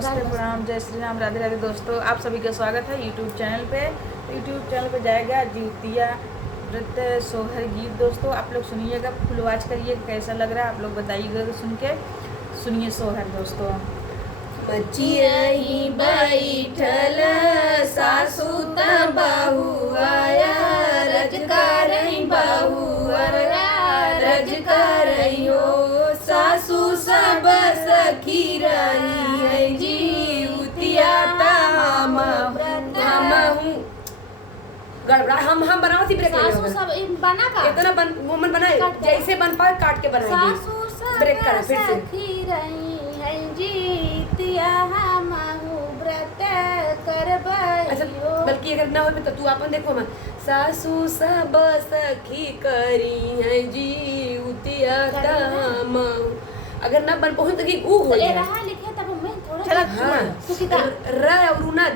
नमस्ते, प्रणाम, जय श्री राम, राधे राधे। दोस्तों, आप सभी का स्वागत है यूट्यूब चैनल पे। यूट्यूब चैनल पे जाएगा जितिया व्रत सोहर गीत। दोस्तों, आप लोग सुनिएगा, फुल वॉच करिएगा, कैसा लग रहा है आप लोग बताइएगा। सुन के सुनिए सोहर। दोस्तों, बचियाई बैठल सासू त बहू आया रजकारई बहू रजकारई हो सासू सब सखी रही है जी उतिया हम गड़बड़ा हम बनावती ब्रेक सासू सब बना का इतना बन वोमन बनाए जैसे बन पाए काट के बनाएंगे। सासू सब ब्रेक करा फिर से। सखी रही है जीतिया हम व्रत अच्छा, करबइयो। बल्कि अगर ना हो तो तू अपन देखो मैं सासू सब सखी करी है जी उतिया हम अगर ना बन पहुंच तो कि ऊ हो ए जाए। रहा लिखे तब मैं थोड़ा चला हाँ, हाँ तू किता र और ना